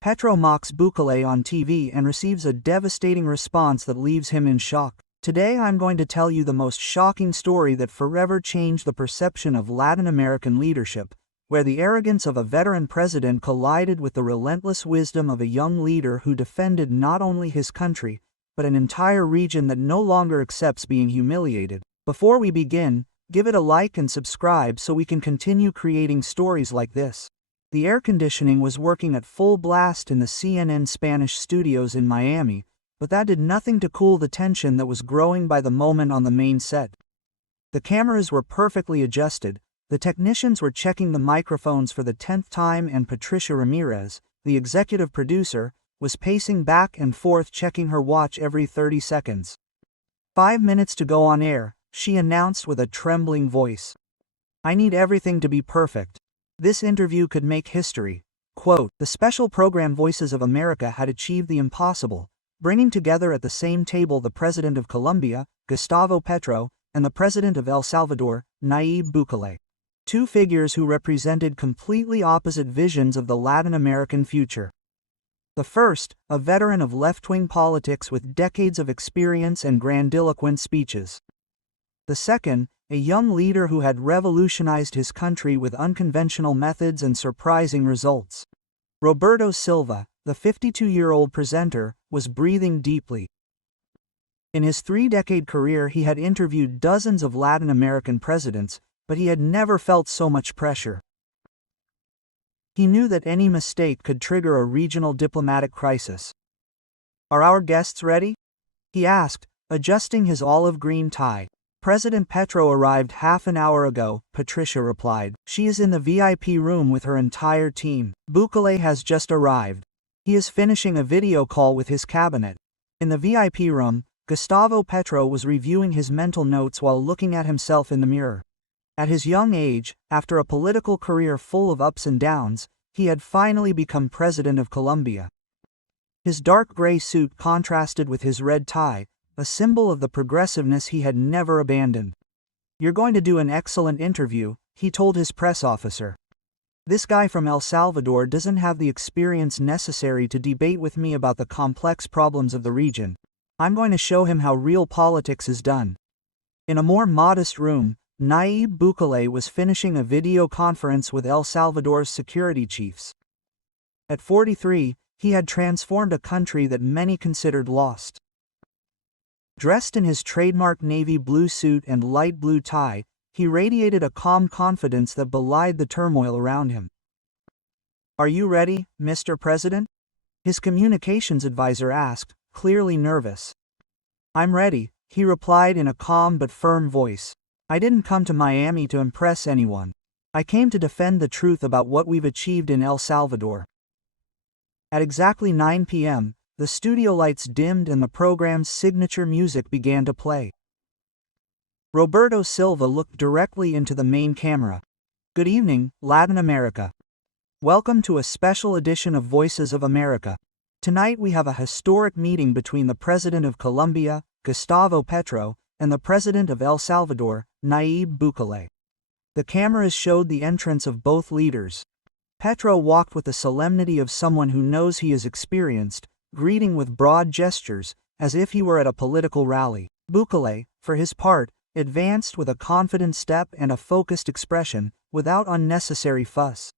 Petro mocks Bukele on TV and receives a devastating response that leaves him in shock. Today I'm going to tell you the most shocking story that forever changed the perception of Latin American leadership, where the arrogance of a veteran president collided with the relentless wisdom of a young leader who defended not only his country, but an entire region that no longer accepts being humiliated. Before we begin, give it a like and subscribe so we can continue creating stories like this. The air conditioning was working at full blast in the CNN Spanish studios in Miami, but that did nothing to cool the tension that was growing by the moment on the main set. The cameras were perfectly adjusted, the technicians were checking the microphones for the 10th time, and Patricia Ramirez, the executive producer, was pacing back and forth checking her watch every 30 seconds. 5 minutes to go on air, she announced with a trembling voice. I need everything to be perfect. This interview could make history. Quote, the special program Voices of America had achieved the impossible, bringing together at the same table the President of Colombia, Gustavo Petro, and the President of El Salvador, Nayib Bukele. Two figures who represented completely opposite visions of the Latin American future. The first, a veteran of left-wing politics with decades of experience and grandiloquent speeches. The second, a young leader who had revolutionized his country with unconventional methods and surprising results. Roberto Silva, the 52-year-old presenter, was breathing deeply. In his 3-decade career he had interviewed dozens of Latin American presidents, but he had never felt so much pressure. He knew that any mistake could trigger a regional diplomatic crisis. Are our guests ready? He asked, adjusting his olive green tie. President Petro arrived half an hour ago, Patricia replied. She is in the VIP room with her entire team. Bukele has just arrived. He is finishing a video call with his cabinet. In the VIP room, Gustavo Petro was reviewing his mental notes while looking at himself in the mirror. At his young age, after a political career full of ups and downs, he had finally become president of Colombia. His dark gray suit contrasted with his red tie, a symbol of the progressiveness he had never abandoned. You're going to do an excellent interview, he told his press officer. This guy from El Salvador doesn't have the experience necessary to debate with me about the complex problems of the region. I'm going to show him how real politics is done. In a more modest room, Nayib Bukele was finishing a video conference with El Salvador's security chiefs. At 43, he had transformed a country that many considered lost. Dressed in his trademark navy blue suit and light blue tie, he radiated a calm confidence that belied the turmoil around him. Are you ready, Mr. President? His communications advisor asked, clearly nervous. I'm ready, he replied in a calm but firm voice. I didn't come to Miami to impress anyone. I came to defend the truth about what we've achieved in El Salvador. At exactly 9 p.m., the studio lights dimmed and the program's signature music began to play. Roberto Silva looked directly into the main camera. Good evening, Latin America. Welcome to a special edition of Voices of America. Tonight we have a historic meeting between the President of Colombia, Gustavo Petro, and the President of El Salvador, Nayib Bukele. The cameras showed the entrance of both leaders. Petro walked with the solemnity of someone who knows he is experienced, greeting with broad gestures, as if he were at a political rally. Bukele, for his part, advanced with a confident step and a focused expression, without unnecessary fuss.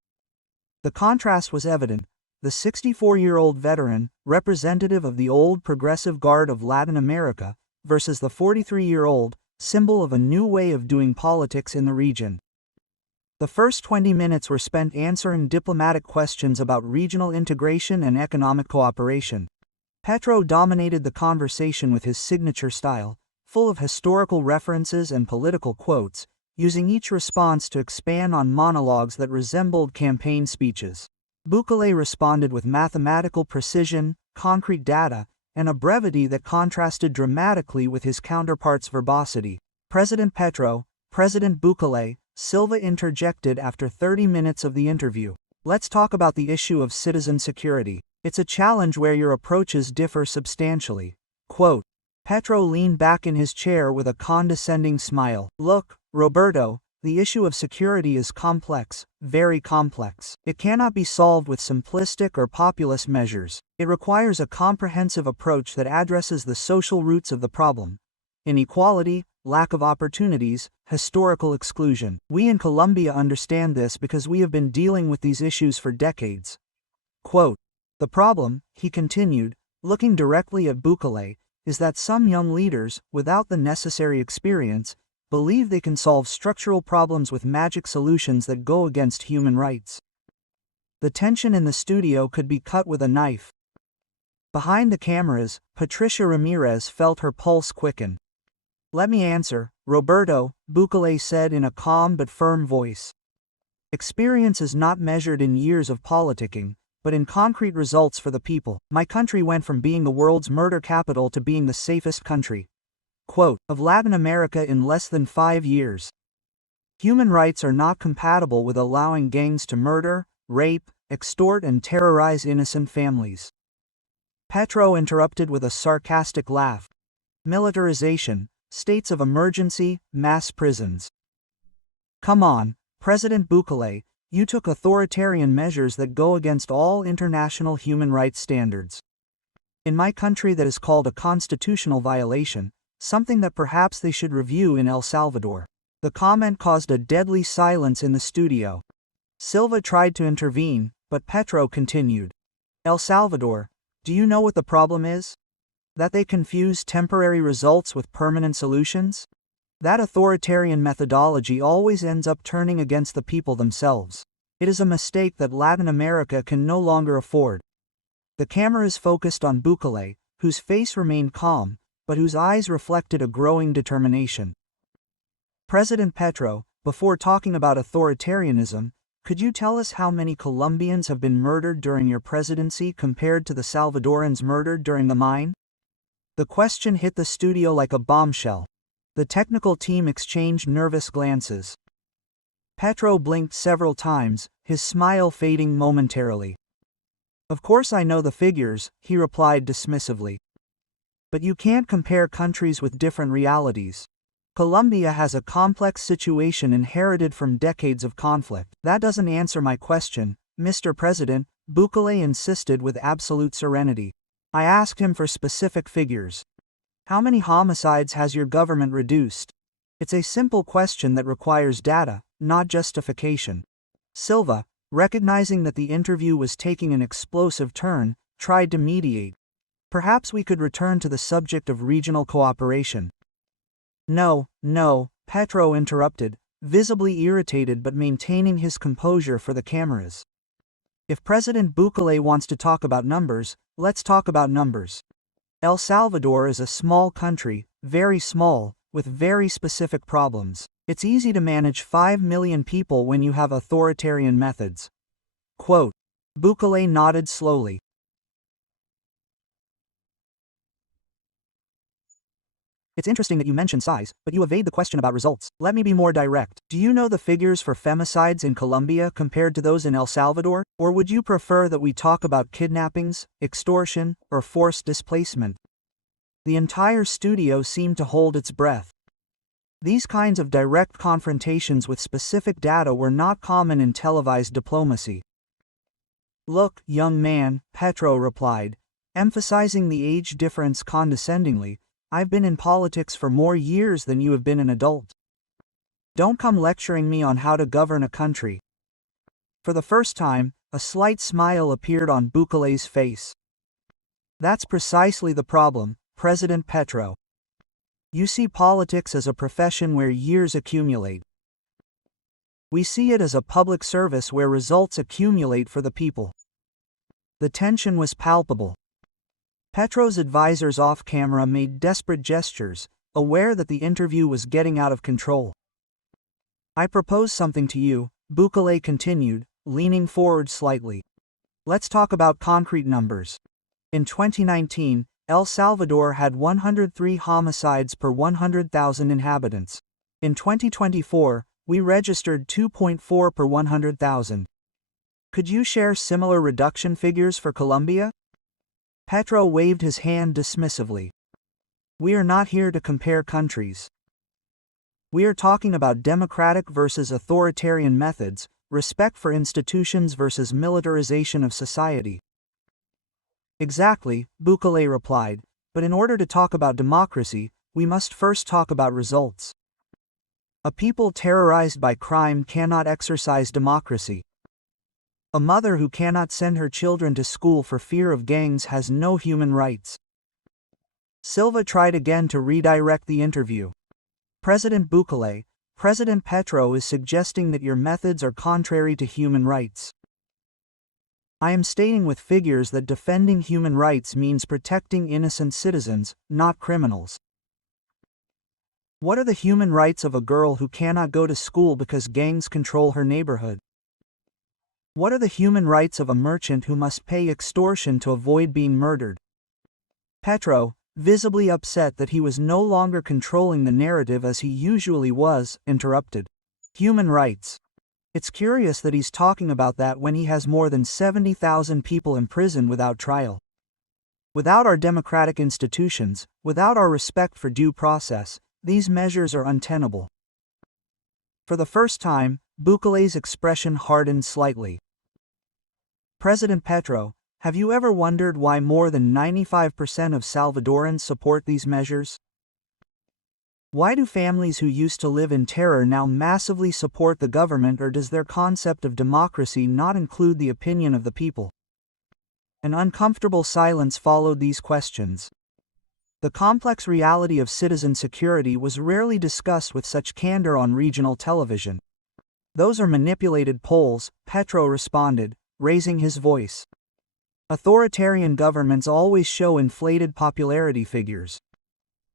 The contrast was evident. The 64-year-old veteran, representative of the old progressive guard of Latin America, versus the 43-year-old, symbol of a new way of doing politics in the region. The first 20 minutes were spent answering diplomatic questions about regional integration and economic cooperation. Petro dominated the conversation with his signature style, full of historical references and political quotes, using each response to expand on monologues that resembled campaign speeches. Bukele responded with mathematical precision, concrete data, and a brevity that contrasted dramatically with his counterpart's verbosity. President Petro, President Bukele, Silva interjected after 30 minutes of the interview. Let's talk about the issue of citizen security. It's a challenge where your approaches differ substantially. Quote, Petro leaned back in his chair with a condescending smile. Look, Roberto, The issue of security is complex, very complex. It cannot be solved with simplistic or populist measures. It requires a comprehensive approach that addresses the social roots of the problem: inequality, lack of opportunities, historical exclusion. We in Colombia understand this because we have been dealing with these issues for decades. Quote, "The problem," he continued, looking directly at Bukele, "is that some young leaders, without the necessary experience, believe they can solve structural problems with magic solutions that go against human rights." The tension in the studio could be cut with a knife. Behind the cameras, Patricia Ramirez felt her pulse quicken. "Let me answer, Roberto," Bukele said in a calm but firm voice. "Experience is not measured in years of politicking, but in concrete results for the people. My country went from being the world's murder capital to being the safest country, quote, of Latin America in less than 5 years. Human rights are not compatible with allowing gangs to murder, rape, extort and terrorize innocent families." Petro interrupted with a sarcastic laugh. "Militarization, states of emergency, mass prisons. Come on, President Bukele, you took authoritarian measures that go against all international human rights standards. In my country that is called a constitutional violation, something that perhaps they should review in El Salvador." The comment caused a deadly silence in the studio. Silva tried to intervene, but Petro continued. "El Salvador, do you know what the problem is? That they confuse temporary results with permanent solutions? That authoritarian methodology always ends up turning against the people themselves. It is a mistake that Latin America can no longer afford." The cameras focused on Bukele, whose face remained calm, but whose eyes reflected a growing determination. "President Petro, before talking about authoritarianism, could you tell us how many Colombians have been murdered during your presidency compared to the Salvadorans murdered during the mine?" The question hit the studio like a bombshell. The technical team exchanged nervous glances. Petro blinked several times, his smile fading momentarily. "Of course I know the figures," he replied dismissively. "But you can't compare countries with different realities. Colombia has a complex situation inherited from decades of conflict." "That doesn't answer my question, Mr. President," Bukele insisted with absolute serenity. "I asked him for specific figures. How many homicides has your government reduced? It's a simple question that requires data, not justification." Silva, recognizing that the interview was taking an explosive turn, tried to mediate. "Perhaps we could return to the subject of regional cooperation." No, Petro interrupted, visibly irritated but maintaining his composure for the cameras. "If President Bukele wants to talk about numbers, let's talk about numbers. El Salvador is a small country, very small, with very specific problems. It's easy to manage 5 million people when you have authoritarian methods." Quote. Bukele nodded slowly. "It's interesting that you mention size, but you evade the question about results. Let me be more direct. Do you know the figures for femicides in Colombia compared to those in El Salvador? Or would you prefer that we talk about kidnappings, extortion, or forced displacement?" The entire studio seemed to hold its breath. These kinds of direct confrontations with specific data were not common in televised diplomacy. "Look, young man," Petro replied, emphasizing the age difference condescendingly, "I've been in politics for more years than you have been an adult. Don't come lecturing me on how to govern a country." For the first time, a slight smile appeared on Bukele's face. "That's precisely the problem, President Petro. You see politics as a profession where years accumulate. We see it as a public service where results accumulate for the people." The tension was palpable. Petro's advisors off-camera made desperate gestures, aware that the interview was getting out of control. "I propose something to you," Bukele continued, leaning forward slightly. "Let's talk about concrete numbers. In 2019, El Salvador had 103 homicides per 100,000 inhabitants. In 2024, we registered 2.4 per 100,000. Could you share similar reduction figures for Colombia?" Petro waved his hand dismissively. "We are not here to compare countries. We are talking about democratic versus authoritarian methods, respect for institutions versus militarization of society. Exactly, Bukele replied, but in order to talk about democracy, we must first talk about results. A people terrorized by crime cannot exercise democracy. A mother who cannot send her children to school for fear of gangs has no human rights. Silva tried again to redirect the interview. President Bukele, President Petro is suggesting that your methods are contrary to human rights. I am stating with figures that defending human rights means protecting innocent citizens, not criminals. What are the human rights of a girl who cannot go to school because gangs control her neighborhood? What are the human rights of a merchant who must pay extortion to avoid being murdered? Petro, visibly upset that he was no longer controlling the narrative as he usually was, interrupted. Human rights. It's curious that he's talking about that when he has more than 70,000 people in prison without trial. Without our democratic institutions, without our respect for due process, these measures are untenable. For the first time, Bukele's expression hardened slightly. President Petro, have you ever wondered why more than 95% of Salvadorans support these measures? Why do families who used to live in terror now massively support the government, or does their concept of democracy not include the opinion of the people? An uncomfortable silence followed these questions. The complex reality of citizen security was rarely discussed with such candor on regional television. Those are manipulated polls, Petro responded, raising his voice. Authoritarian governments always show inflated popularity figures.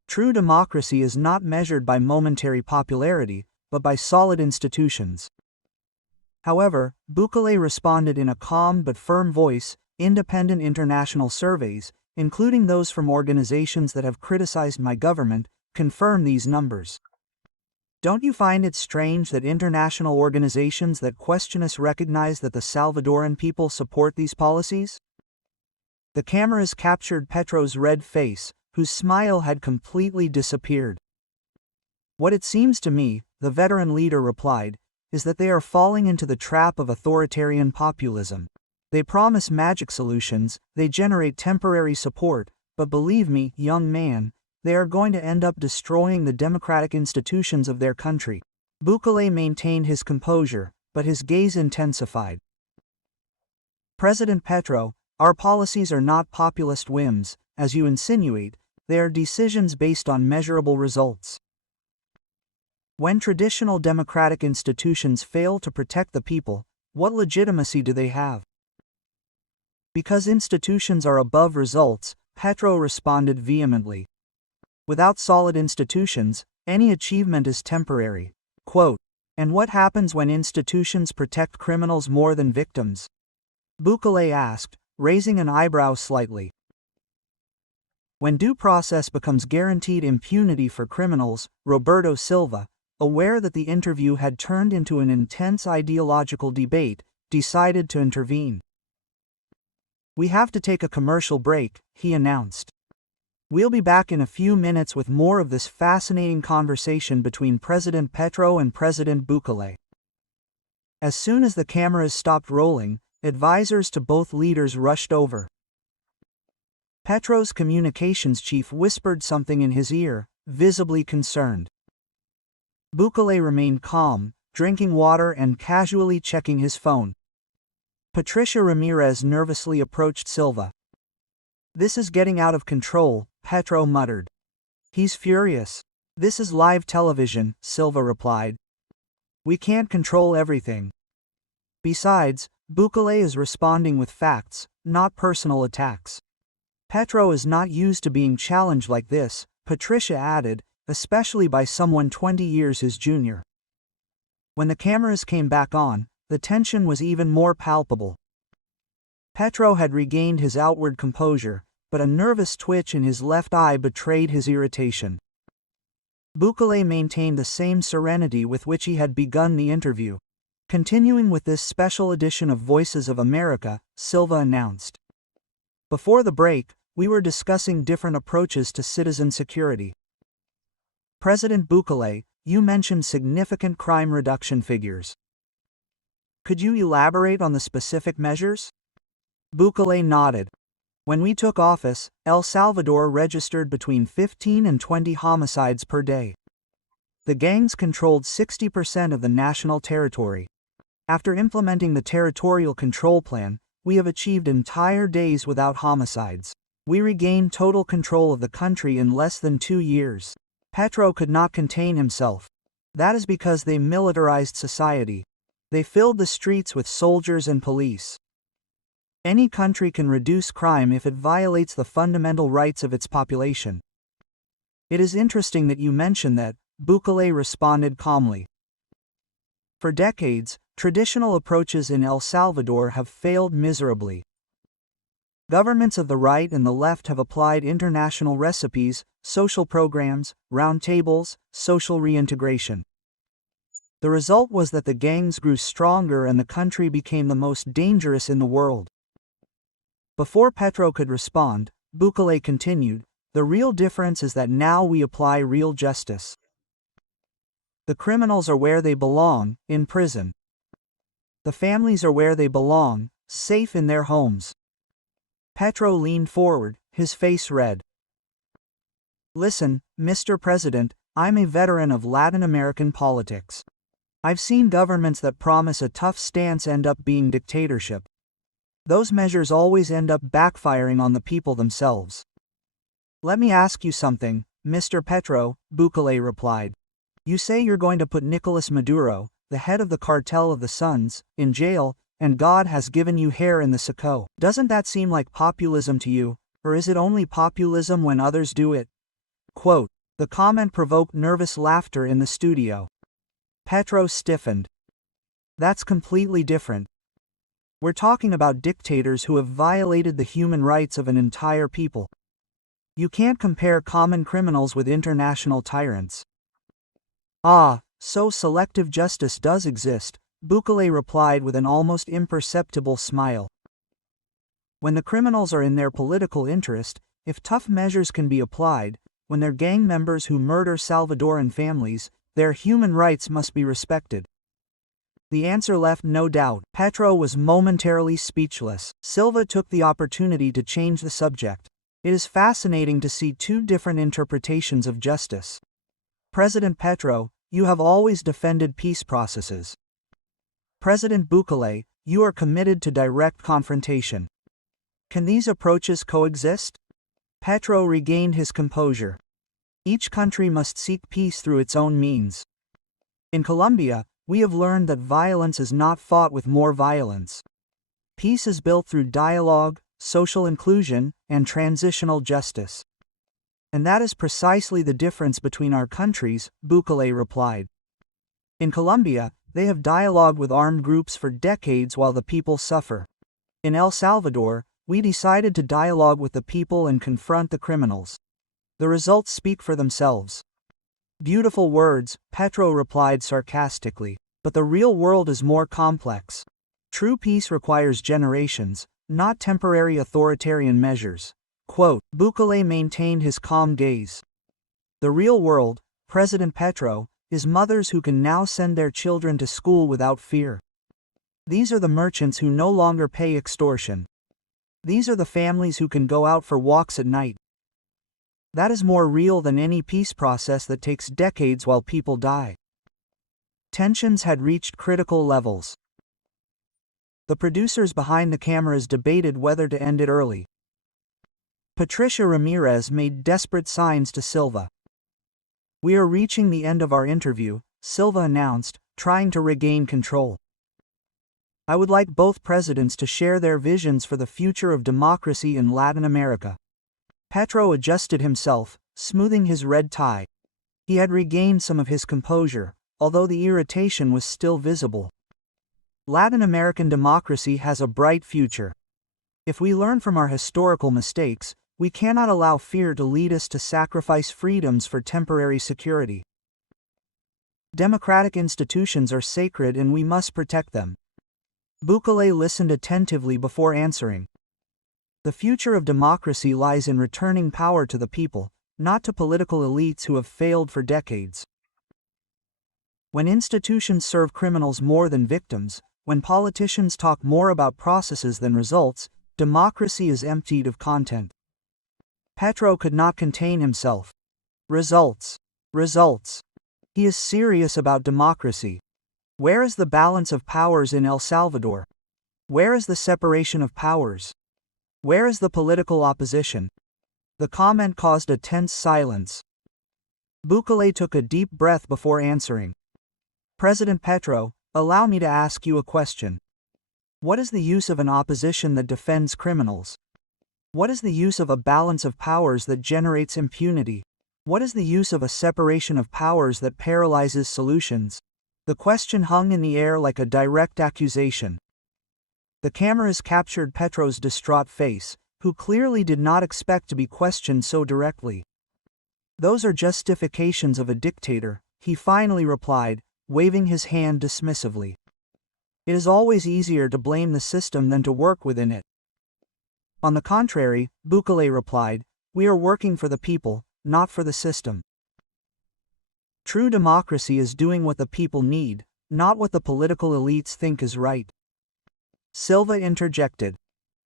True democracy is not measured by momentary popularity, but by solid institutions. However, Bukele responded in a calm but firm voice. Independent international surveys, including those from organizations that have criticized my government, confirm these numbers. Don't you find it strange that international organizations that question us recognize that the Salvadoran people support these policies? The cameras captured Petro's red face, whose smile had completely disappeared. What it seems to me, the veteran leader replied, is that they are falling into the trap of authoritarian populism. They promise magic solutions, they generate temporary support, but believe me, young man, they are going to end up destroying the democratic institutions of their country. Bukele maintained his composure, but his gaze intensified. President Petro, our policies are not populist whims, as you insinuate, they are decisions based on measurable results. When traditional democratic institutions fail to protect the people, what legitimacy do they have? Because institutions are above results, Petro responded vehemently. Without solid institutions, any achievement is temporary. Quote, and what happens when institutions protect criminals more than victims? Bukele asked, raising an eyebrow slightly. When due process becomes guaranteed impunity for criminals, Roberto Silva, aware that the interview had turned into an intense ideological debate, decided to intervene. We have to take a commercial break, he announced. We'll be back in a few minutes with more of this fascinating conversation between President Petro and President Bukele. As soon as the cameras stopped rolling, advisors to both leaders rushed over. Petro's communications chief whispered something in his ear, visibly concerned. Bukele remained calm, drinking water and casually checking his phone. Patricia Ramirez nervously approached Silva. This is getting out of control, Petro muttered. He's furious. This is live television, Silva replied. We can't control everything. Besides, Bukele is responding with facts, not personal attacks. Petro is not used to being challenged like this, Patricia added, especially by someone 20 years his junior. When the cameras came back on, the tension was even more palpable. Petro had regained his outward composure, but a nervous twitch in his left eye betrayed his irritation. Bukele maintained the same serenity with which he had begun the interview. Continuing with this special edition of Voices of America, Silva announced. Before the break, we were discussing different approaches to citizen security. President Bukele, you mentioned significant crime reduction figures. Could you elaborate on the specific measures? Bukele nodded. When we took office, El Salvador registered between 15 and 20 homicides per day. The gangs controlled 60% of the national territory. After implementing the territorial control plan, we have achieved entire days without homicides. We regained total control of the country in less than 2 years. Petro could not contain himself. That is because they militarized society. They filled the streets with soldiers and police. Any country can reduce crime if it violates the fundamental rights of its population. It is interesting that you mention that, Bukele responded calmly. For decades, traditional approaches in El Salvador have failed miserably. Governments of the right and the left have applied international recipes, social programs, roundtables, social reintegration. The result was that the gangs grew stronger and the country became the most dangerous in the world. Before Petro could respond, Bukele continued, "The real difference is that now we apply real justice. The criminals are where they belong, in prison. The families are where they belong, safe in their homes." Petro leaned forward, his face red. "Listen, Mr. President, I'm a veteran of Latin American politics. I've seen governments that promise a tough stance end up being dictatorship. Those measures always end up backfiring on the people themselves. Let me ask you something, Mr. Petro," Bukele replied. "You say you're going to put Nicolas Maduro, the head of the cartel of the Suns, in jail, and God has given you hair in the sacco. Doesn't that seem like populism to you, or is it only populism when others do it?" Quote, the comment provoked nervous laughter in the studio. Petro stiffened. "That's completely different. We're talking about dictators who have violated the human rights of an entire people. You can't compare common criminals with international tyrants." "Ah, so selective justice does exist," Bukele replied with an almost imperceptible smile. "When the criminals are in their political interest, if tough measures can be applied, when they're gang members who murder Salvadoran families, their human rights must be respected." The answer left no doubt. Petro was momentarily speechless. Silva took the opportunity to change the subject. "It is fascinating to see two different interpretations of justice. President Petro, you have always defended peace processes. President Bukele, you are committed to direct confrontation. Can these approaches coexist?" Petro regained his composure. "Each country must seek peace through its own means. In Colombia, we have learned that violence is not fought with more violence. Peace is built through dialogue, social inclusion, and transitional justice. And that is precisely the difference between our countries," Bukele replied. "In Colombia, they have dialogued with armed groups for decades while the people suffer. In El Salvador, we decided to dialogue with the people and confront the criminals. The results speak for themselves." "Beautiful words," Petro replied sarcastically, "but the real world is more complex. True peace requires generations, not temporary authoritarian measures." Quote, Bukele maintained his calm gaze. "The real world, President Petro, is mothers who can now send their children to school without fear. These are the merchants who no longer pay extortion. These are the families who can go out for walks at night. That is more real than any peace process that takes decades while people die." Tensions had reached critical levels. The producers behind the cameras debated whether to end it early. Patricia Ramirez made desperate signs to Silva. "We are reaching the end of our interview," Silva announced, trying to regain control. "I would like both presidents to share their visions for the future of democracy in Latin America." Petro adjusted himself, smoothing his red tie. He had regained some of his composure, although the irritation was still visible. "Latin American democracy has a bright future. If we learn from our historical mistakes, we cannot allow fear to lead us to sacrifice freedoms for temporary security. Democratic institutions are sacred and we must protect them." Bukele listened attentively before answering. "The future of democracy lies in returning power to the people, not to political elites who have failed for decades. When institutions serve criminals more than victims, when politicians talk more about processes than results, democracy is emptied of content. PETRO could not contain himself. Results. Results. He is serious about democracy. Where is the balance of powers in El Salvador? Where is the separation of powers? Where is the political opposition? The comment caused a tense silence. Bukele took a deep breath before answering. President PETRO, allow me to ask you a question. What is the use of an opposition that defends criminals? What is the use of a balance of powers that generates impunity? What is the use of a separation of powers that paralyzes solutions? The question hung in the air like a direct accusation. The cameras captured PETRO's distraught face, who clearly did not expect to be questioned so directly. Those are justifications of a dictator, he finally replied, waving his hand dismissively. It is always easier to blame the system than to work within it. On the contrary, Bukele replied, we are working for the people, not for the system. True democracy is doing what the people need, not what the political elites think is right. Silva interjected.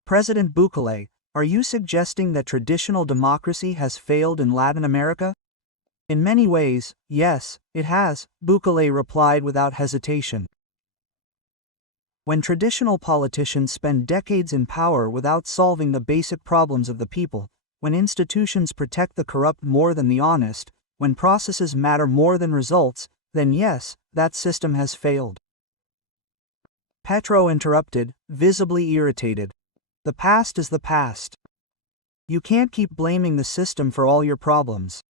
President Bukele, are you suggesting that traditional democracy has failed in Latin America? In many ways, yes, it has, Bukele replied without hesitation. When traditional politicians spend decades in power without solving the basic problems of the people, when institutions protect the corrupt more than the honest, when processes matter more than results, then yes, that system has failed. PETRO interrupted, visibly irritated. The past is the past. You can't keep blaming the system for all your problems.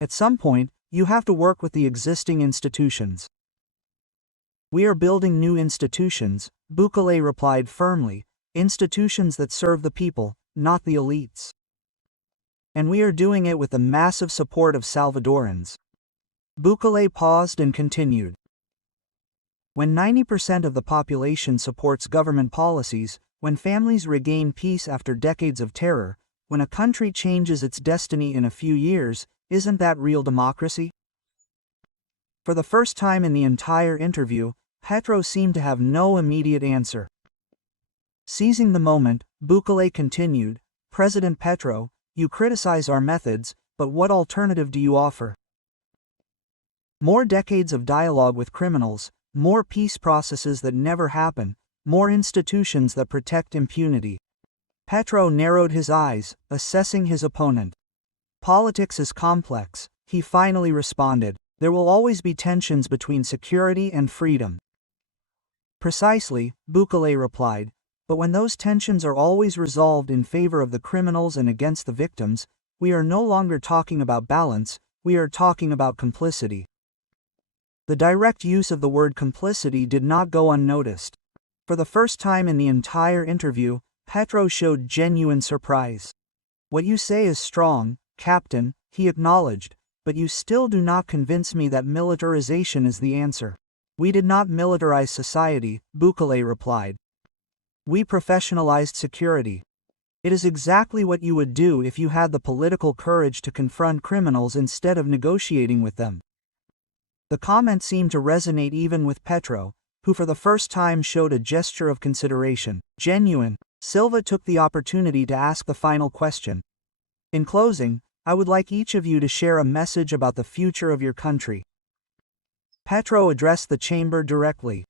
At some point, you have to work with the existing institutions. We are building new institutions, Bukele replied firmly, institutions that serve the people, not the elites. And we are doing it with the massive support of Salvadorans. Bukele paused and continued. When 90% of the population supports government policies, when families regain peace after decades of terror, when a country changes its destiny in a few years, isn't that real democracy? For the first time in the entire interview, PETRO seemed to have no immediate answer. Seizing the moment, Bukele continued, President PETRO, you criticize our methods, but what alternative do you offer? More decades of dialogue with criminals, more peace processes that never happen, more institutions that protect impunity. PETRO narrowed his eyes, assessing his opponent. Politics is complex, he finally responded. There will always be tensions between security and freedom. Precisely, Bukele replied, but when those tensions are always resolved in favor of the criminals and against the victims, we are no longer talking about balance, we are talking about complicity. The direct use of the word complicity did not go unnoticed. For the first time in the entire interview, PETRO showed genuine surprise. What you say is strong, Captain, he acknowledged, but you still do not convince me that militarization is the answer. We did not militarize society, Bukele replied. We professionalized security. It is exactly what you would do if you had the political courage to confront criminals instead of negotiating with them. The comment seemed to resonate even with PETRO, who for the first time showed a gesture of consideration. Genuine. Silva took the opportunity to ask the final question. In closing, I would like each of you to share a message about the future of your country. PETRO addressed the chamber directly.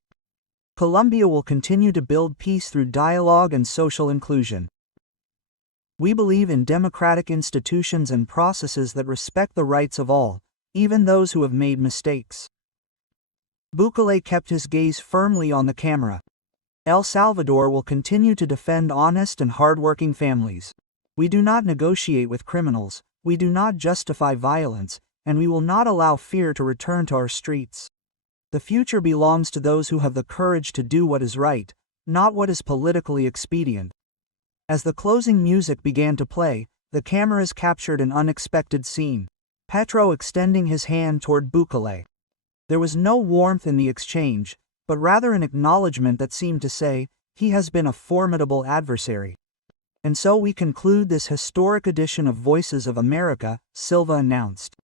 Colombia will continue to build peace through dialogue and social inclusion. We believe in democratic institutions and processes that respect the rights of all, even those who have made mistakes. Bukele kept his gaze firmly on the camera. El Salvador will continue to defend honest and hardworking families. We do not negotiate with criminals, we do not justify violence, and we will not allow fear to return to our streets. The future belongs to those who have the courage to do what is right, not what is politically expedient. As the closing music began to play, the cameras captured an unexpected scene. PETRO extending his hand toward Bukele. There was no warmth in the exchange, but rather an acknowledgement that seemed to say, he has been a formidable adversary. And so we conclude this historic edition of Voices of America, Silva announced.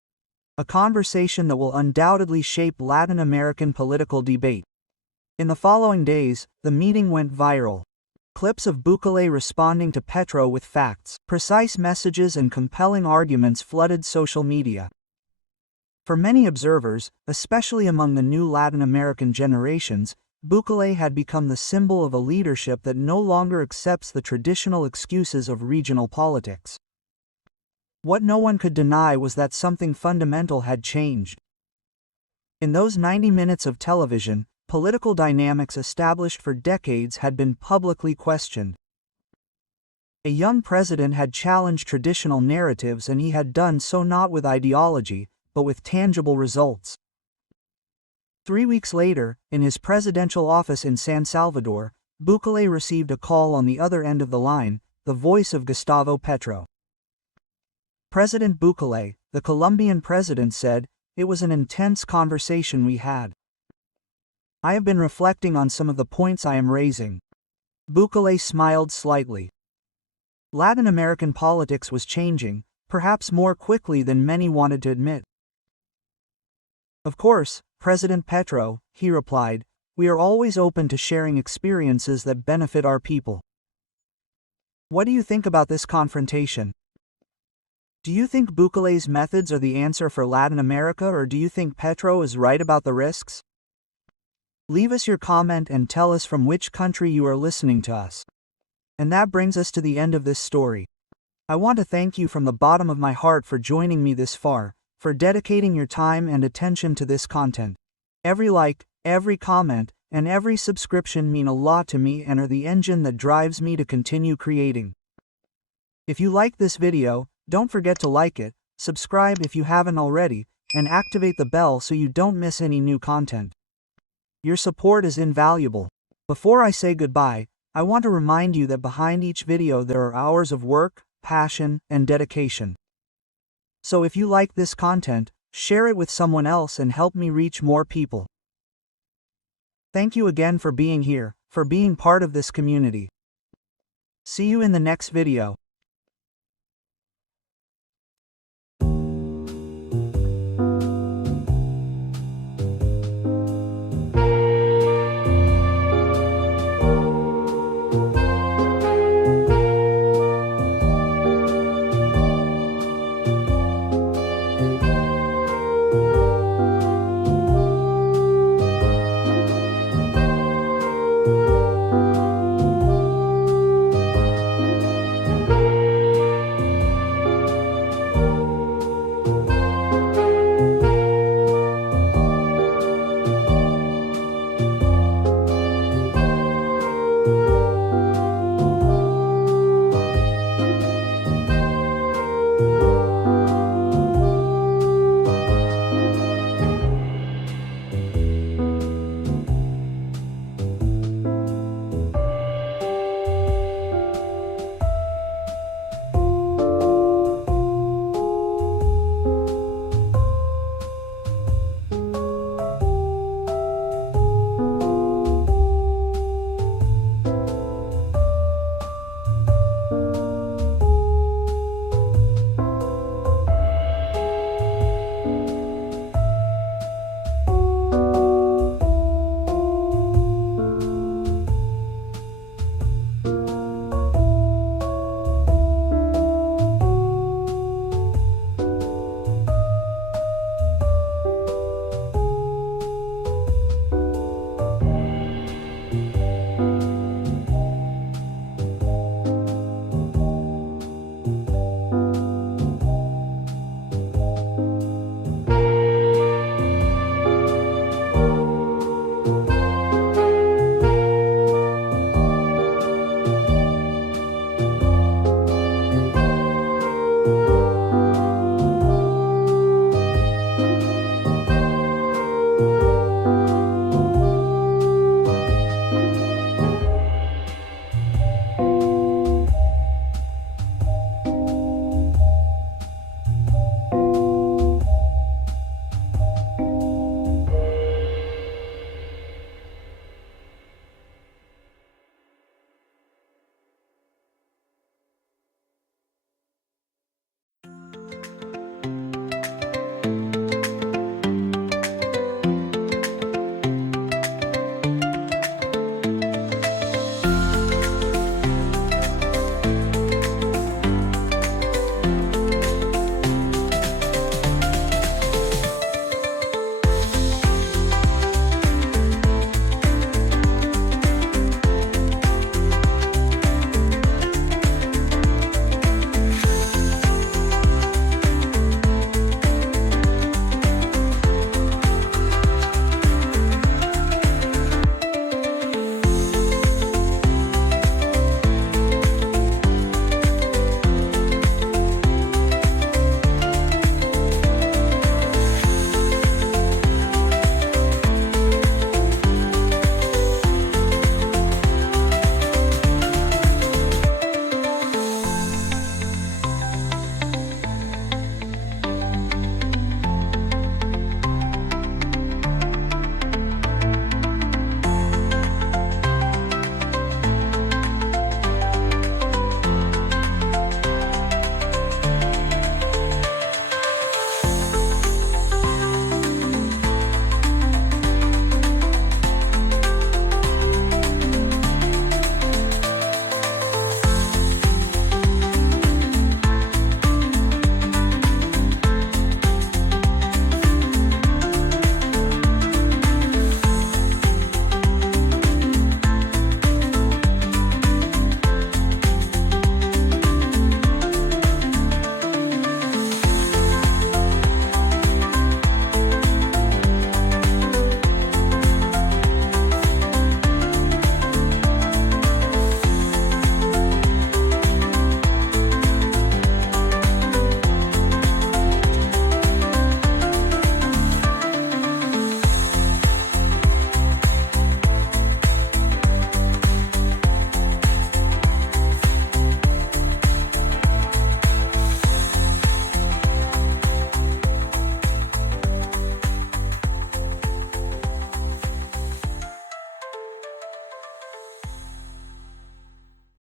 A conversation that will undoubtedly shape Latin American political debate. In the following days, the meeting went viral. Clips of Bukele responding to Petro with facts, precise messages and compelling arguments flooded social media. For many observers, especially among the new Latin American generations, Bukele had become the symbol of a leadership that no longer accepts the traditional excuses of regional politics. What no one could deny was that something fundamental had changed. In those 90 minutes of television, political dynamics established for decades had been publicly questioned. A young president had challenged traditional narratives, and he had done so not with ideology, but with tangible results. 3 weeks later, in his presidential office in San Salvador, Bukele received a call on the other end of the line, the voice of Gustavo Petro. President Bukele, the Colombian president, said, "It was an intense conversation we had. I have been reflecting on some of the points I am raising." Bukele smiled slightly. Latin American politics was changing, perhaps more quickly than many wanted to admit. "Of course, President Petro," he replied, "we are always open to sharing experiences that benefit our people." What do you think about this confrontation? Do you think Bukele's methods are the answer for Latin America, or do you think Petro is right about the risks? Leave us your comment and tell us from which country you are listening to us. And that brings us to the end of this story. I want to thank you from the bottom of my heart for joining me this far, for dedicating your time and attention to this content. Every like, every comment, and every subscription mean a lot to me and are the engine that drives me to continue creating. If you like this video, don't forget to like it, subscribe if you haven't already, and activate the bell so you don't miss any new content. Your support is invaluable. Before I say goodbye, I want to remind you that behind each video there are hours of work, passion, and dedication. So if you like this content, share it with someone else and help me reach more people. Thank you again for being here, for being part of this community. See you in the next video.